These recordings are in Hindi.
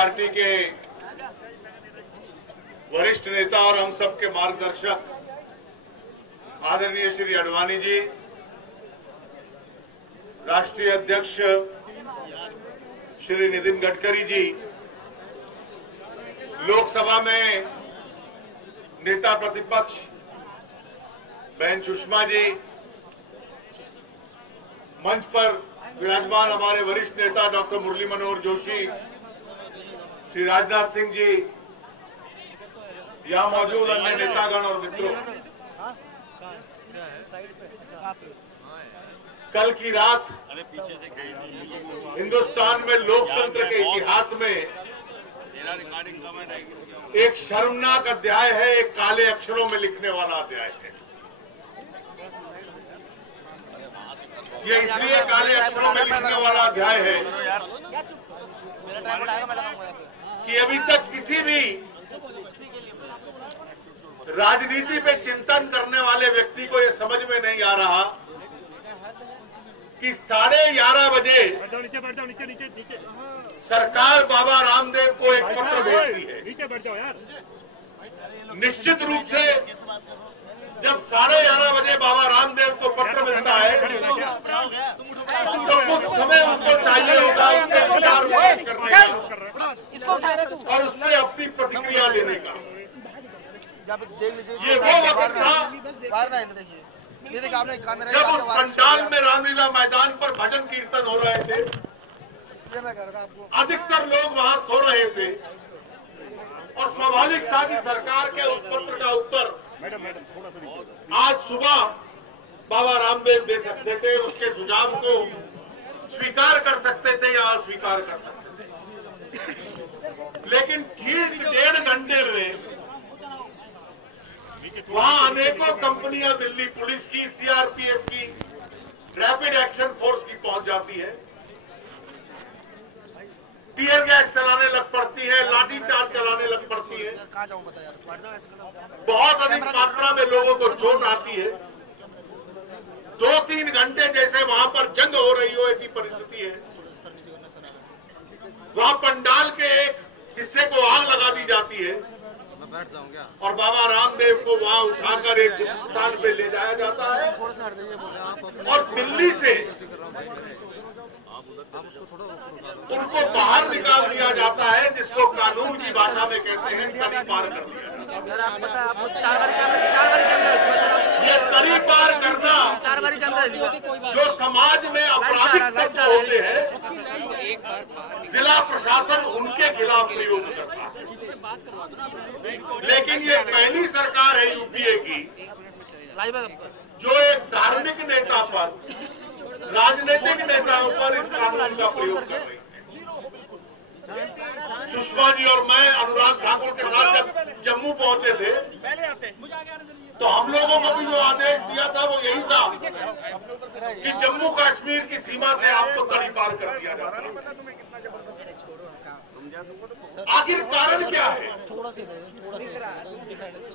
पार्टी के वरिष्ठ नेता और हम सब के मार्गदर्शक आदरणीय श्री आडवाणी जी, राष्ट्रीय अध्यक्ष श्री नितिन गडकरी जी, लोकसभा में नेता प्रतिपक्ष बहन सुषमा जी, मंच पर विराजमान हमारे वरिष्ठ नेता डॉक्टर मुरली मनोहर जोशी, श्री राजनाथ सिंह जी, यहाँ मौजूद अन्य नेतागण और मित्रों, कल की रात हिंदुस्तान में लोकतंत्र के इतिहास में एक शर्मनाक अध्याय है, एक काले अक्षरों में लिखने वाला अध्याय है। ये इसलिए काले अक्षरों में लिखने वाला अध्याय है कि अभी तक किसी भी राजनीति पे चिंतन करने वाले व्यक्ति को यह समझ में नहीं आ रहा कि 11:30 बजे सरकार बाबा रामदेव को एक पत्र भेजती है। निश्चित रूप से जब 11:30 बजे बाबा रामदेव को पत्र मिलता है तो कुछ समय उनको चाहिए होगा उसके विचार विमर्श करने का और उसमें अपनी प्रतिक्रिया देने का। ये वो वक्त था जब उस पंडाल में रामलीला मैदान पर भजन कीर्तन हो रहे थे, अधिकतर लोग वहां सो रहे थे और स्वाभाविक था कि सरकार के उस पत्र का उत्तर आज सुबह बाबा रामदेव दे सकते थे, उसके सुझाव को स्वीकार कर सकते थे या अस्वीकार कर सकते थे। लेकिन ठीक 1.5 घंटे में वहां अनेकों कंपनियां दिल्ली पुलिस की, सीआरपीएफ की, रैपिड एक्शन फोर्स की पहुंच जाती है, टीयर गैस चलाने लग पड़ती है, लाठीचार्ज चलाने लग पड़ती है, बहुत अधिक मात्रा में लोगों को चोट आती है। 2-3 घंटे जैसे वहां पर जंग हो रही हो ऐसी परिस्थिति है। वहां पंडाल के एक हिस्से को आग लगा दी जाती है और बाबा रामदेव को वहां उठाकर एक स्थान पे ले जाया जाता है और दिल्ली से उनको बाहर निकाल दिया जाता है, जिसको कानून की भाषा में कहते हैं तड़ी पार कर दिया जाता है। ये तड़ी पार करना जो समाज में आपराधिक तत्व होते हैं, जिला प्रशासन उनके खिलाफ प्रयोग करता है। लेकिन ये पहली सरकार है यूपीए की जो एक धार्मिक नेता पर, राजनीतिक नेताओं पर इस कानून का प्रयोग कर रही है। सुषमा जी और मैं अनुराग ठाकुर के साथ जब जम्मू पहुंचे थे तो हम लोगों को भी जो आदेश दिया था वो यही था कि जम्मू कश्मीर की सीमा से आपको तड़ी पार कर दिया जाता है। आखिर कारण क्या है?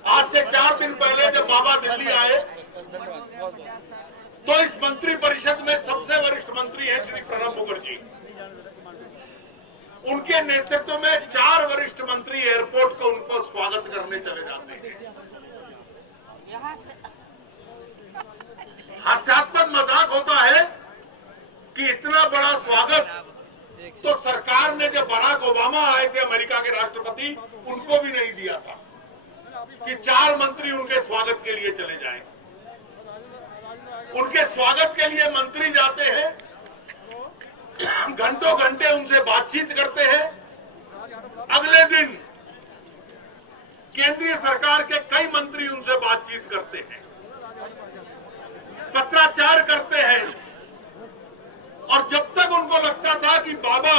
आज से 4 दिन पहले जब बाबा दिल्ली आए तो इस मंत्री परिषद में सबसे वरिष्ठ मंत्री हैं श्री प्रणब मुखर्जी। उनके नेतृत्व में 4 वरिष्ठ मंत्री एयरपोर्ट को उनको स्वागत करने चले जाते हैं। हास्यास्पद मजाक होता है कि इतना बड़ा स्वागत तो सरकार ने जब बराक ओबामा आए थे अमेरिका के राष्ट्रपति, उनको भी नहीं दिया था कि 4 मंत्री उनके स्वागत के लिए चले जाएं। उनके स्वागत के लिए मंत्री जाते हैं, घंटों घंटे उनसे बातचीत करते हैं। अगले दिन केंद्रीय सरकार के कई मंत्री उनसे बातचीत करते हैं, पत्राचार करते हैं और जब तक उनको लगता था कि बाबा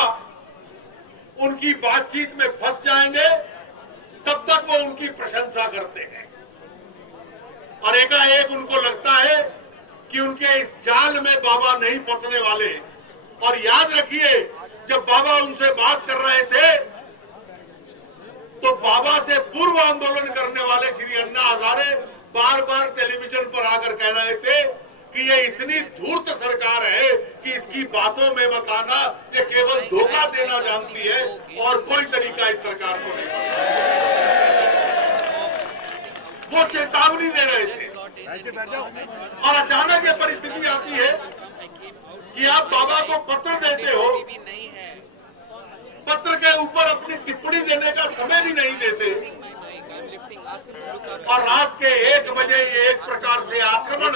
उनकी बातचीत में फंस जाएंगे तब तक वो उनकी प्रशंसा करते हैं और एकाएक उनको लगता है कि उनके इस जाल में बाबा नहीं फंसने वाले। और याद रखिए, जब बाबा उनसे बात कर रहे थे तो बाबा से पूर्व आंदोलन करने वाले श्री अन्ना हजारे बार बार टेलीविजन पर आकर कह रहे थे कि ये इतनी धूर्त सरकार है कि इसकी बातों में मत आना, ये केवल धोखा देना जानती है और कोई तरीका इस सरकार को नहीं पता। वो चेतावनी दे रहे थे और अचानक ये परिस्थिति आती है कि आप बाबा को पत्र देते हो, पत्र के ऊपर अपनी टिप्पणी देने का समय भी नहीं देते और रात के 1 बजे ये एक प्रकार से आक्रमण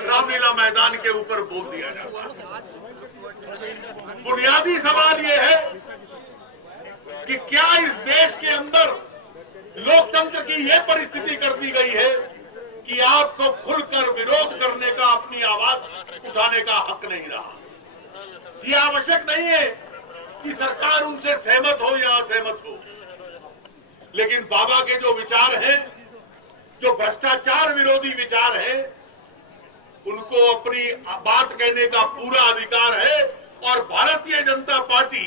रामलीला मैदान के ऊपर बोल दिया जाता है। बुनियादी सवाल ये है कि क्या इस देश के अंदर लोकतंत्र की ये परिस्थिति कर दी गई है कि आपको खुलकर विरोध करने का, अपनी आवाज उठाने का हक नहीं रहा। ये आवश्यक नहीं है कि सरकार उनसे सहमत हो या असहमत हो, लेकिन बाबा के जो विचार हैं, जो भ्रष्टाचार विरोधी विचार हैं, उनको अपनी बात कहने का पूरा अधिकार है और भारतीय जनता पार्टी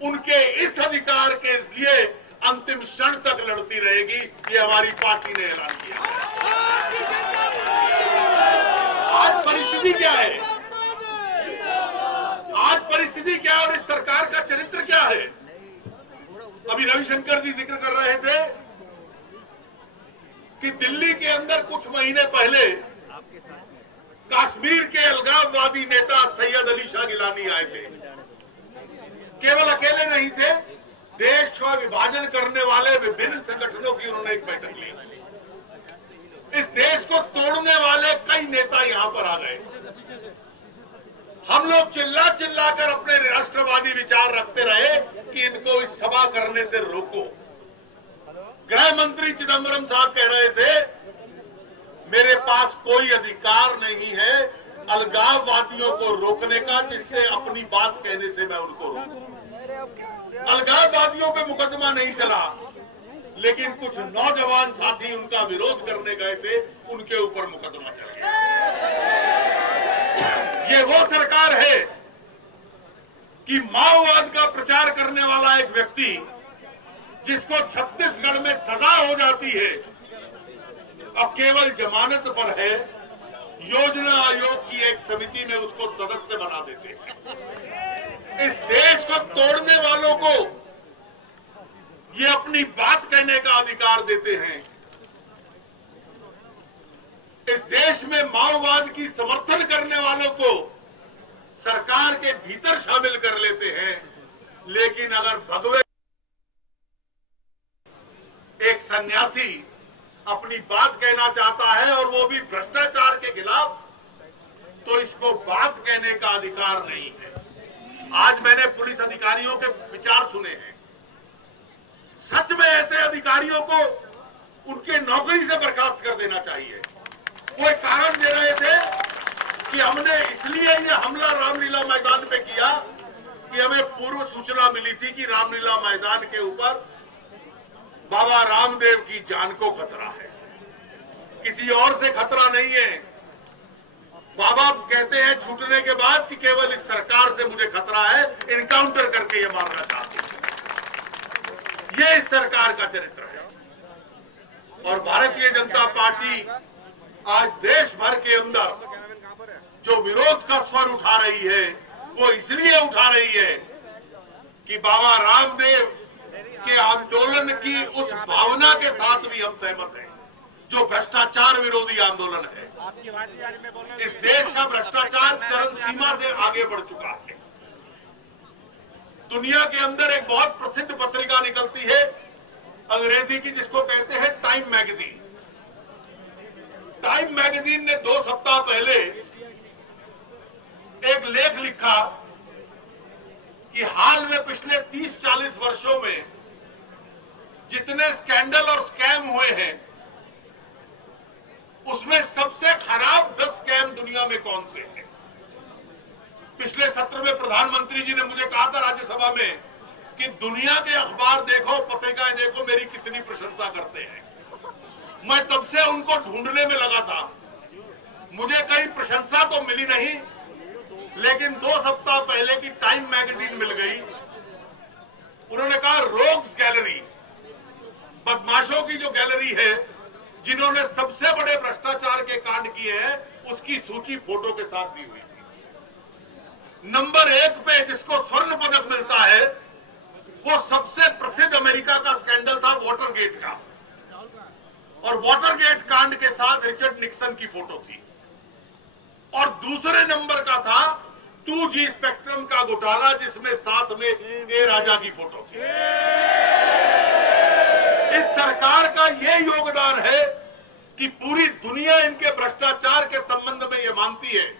उनके इस अधिकार के लिए अंतिम क्षण तक लड़ती रहेगी। ये हमारी पार्टी ने ऐलान किया। आज परिस्थिति क्या है, आज परिस्थिति क्या है और इस सरकार का चरित्र क्या है? अभी रविशंकर जी जिक्र कर रहे थे कि दिल्ली के अंदर कुछ महीने पहले कश्मीर के अलगाववादी नेता सैयद अली शाह गिलानी आए थे। केवल अकेले नहीं थे, देश का विभाजन करने वाले विभिन्न संगठनों की उन्होंने एक बैठक ली। इस देश को तोड़ने वाले कई नेता यहां पर आ गए। हम लोग चिल्ला चिल्ला कर अपने राष्ट्रवादी विचार रखते रहे कि इनको इस सभा करने से रोको। गृह मंत्री चिदंबरम साहब कह रहे थे, मेरे पास कोई अधिकार नहीं है अलगाववादियों को रोकने का, जिससे अपनी बात कहने से मैं उनको रोकूं। अलगाववादियों पे मुकदमा नहीं चला, लेकिन कुछ नौजवान साथी उनका विरोध करने गए थे, उनके ऊपर मुकदमा चल गया। ये वो सरकार है कि माओवाद का प्रचार करने वाला एक व्यक्ति जिसको छत्तीसगढ़ में सजा हो जाती है और केवल जमानत पर है, योजना आयोग की एक समिति में उसको सदस्य बना देते हैं। इस देश को तोड़ने वालों को ये अपनी बात कहने का अधिकार देते हैं। इस देश में माओवाद की समर्थन करने वालों को सरकार के भीतर शामिल कर लेते हैं, लेकिन अगर भगवे एक सन्यासी अपनी बात कहना चाहता है और वो भी भ्रष्टाचार के खिलाफ, तो इसको बात कहने का अधिकार नहीं है। आज मैंने पुलिस अधिकारियों के विचार सुने हैं। सच में ऐसे अधिकारियों को उनके नौकरी से बर्खास्त कर देना चाहिए। वो एक कारण दे रहे थे कि हमने इसलिए ये हमला रामलीला मैदान पे किया कि हमें पूर्व सूचना मिली थी कि रामलीला मैदान के ऊपर बाबा रामदेव की जान को खतरा है, किसी और से खतरा नहीं है। बाबा कहते हैं छूटने के बाद कि केवल इस सरकार से मुझे खतरा है, इनकाउंटर करके ये मारना चाहती है। ये इस सरकार का चरित्र है। और भारतीय जनता पार्टी आज देश भर के अंदर जो विरोध का स्वर उठा रही है, वो इसलिए उठा रही है कि बाबा रामदेव के आंदोलन की उस भावना के साथ भी हम सहमत हैं, जो भ्रष्टाचार विरोधी आंदोलन है। इस देश का भ्रष्टाचार चरम सीमा से आगे बढ़ चुका है। दुनिया के अंदर एक बहुत प्रसिद्ध पत्रिका निकलती है अंग्रेजी की, जिसको कहते हैं टाइम मैगजीन। टाइम मैगजीन ने 2 सप्ताह पहले एक लेख लिखा कि हाल में पिछले 30-40 वर्षों में जितने स्कैंडल और स्कैम हुए हैं, उसमें सबसे खराब 10 स्कैम दुनिया में कौन से हैं। पिछले सत्र में प्रधानमंत्री जी ने मुझे कहा था राज्यसभा में कि दुनिया के अखबार देखो, पत्रिकाएं देखो, मेरी कितनी प्रशंसा करते हैं। मैं तब से उनको ढूंढने में लगा था। मुझे कहीं प्रशंसा तो मिली नहीं, लेकिन 2 सप्ताह पहले की टाइम मैगजीन मिल गई। उन्होंने कहा रोग्स गैलरी, बदमाशों की जो गैलरी है, जिन्होंने सबसे बड़े भ्रष्टाचार के कांड किए हैं, उसकी सूची फोटो के साथ दी हुई थी। नंबर 1 पे जिसको स्वर्ण पदक मिलता है वो सबसे प्रसिद्ध अमेरिका का स्कैंडल था वाटरगेट का, और वाटरगेट कांड के साथ रिचर्ड निक्सन की फोटो थी। और दूसरे नंबर का था 2G स्पेक्ट्रम का घोटाला, जिसमें साथ में ए राजा की फोटो थी। इस सरकार का यह योगदान है कि पूरी दुनिया इनके भ्रष्टाचार के संबंध में यह मानती है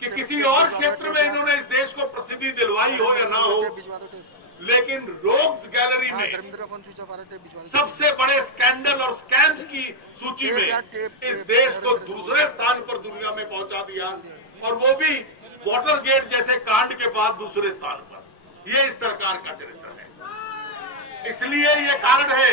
कि किसी और क्षेत्र में इन्होंने इस देश को प्रसिद्धि दिलवाई हो या ना हो, लेकिन रोग्स गैलरी में सबसे बड़े स्कैंडल और स्कैम्स की सूची में इस देश को दूसरे स्थान पर दुनिया में पहुंचा दिया, और वो भी वाटरगेट जैसे कांड के बाद दूसरे स्थान पर। ये इस सरकार का चरित्र है। इसलिए ये कारण है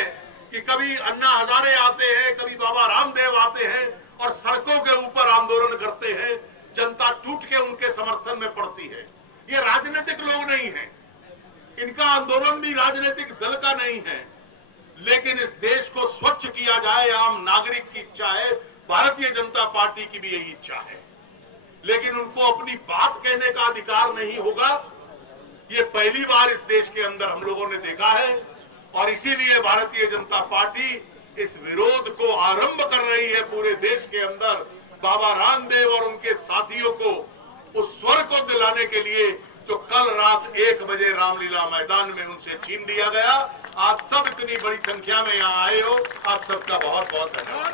कि कभी अन्ना हजारे आते हैं, कभी बाबा रामदेव आते हैं और सड़कों के ऊपर आंदोलन करते हैं, जनता टूट के उनके समर्थन में पड़ती है। ये राजनीतिक लोग नहीं हैं, इनका आंदोलन भी राजनीतिक दल का नहीं है, लेकिन इस देश को स्वच्छ किया जाए आम नागरिक की इच्छा है, भारतीय जनता पार्टी की भी यही इच्छा है। लेकिन उनको अपनी बात कहने का अधिकार नहीं होगा, ये पहली बार इस देश के अंदर हम लोगों ने देखा है, और इसीलिए भारतीय जनता पार्टी इस विरोध को आरंभ कर रही है पूरे देश के अंदर, बाबा रामदेव और उनके साथियों को उस स्वर को दिलाने के लिए जो कल रात 1 बजे रामलीला मैदान में उनसे छीन लिया गया। आप सब इतनी बड़ी संख्या में यहाँ आए हो, आप सबका बहुत बहुत धन्यवाद।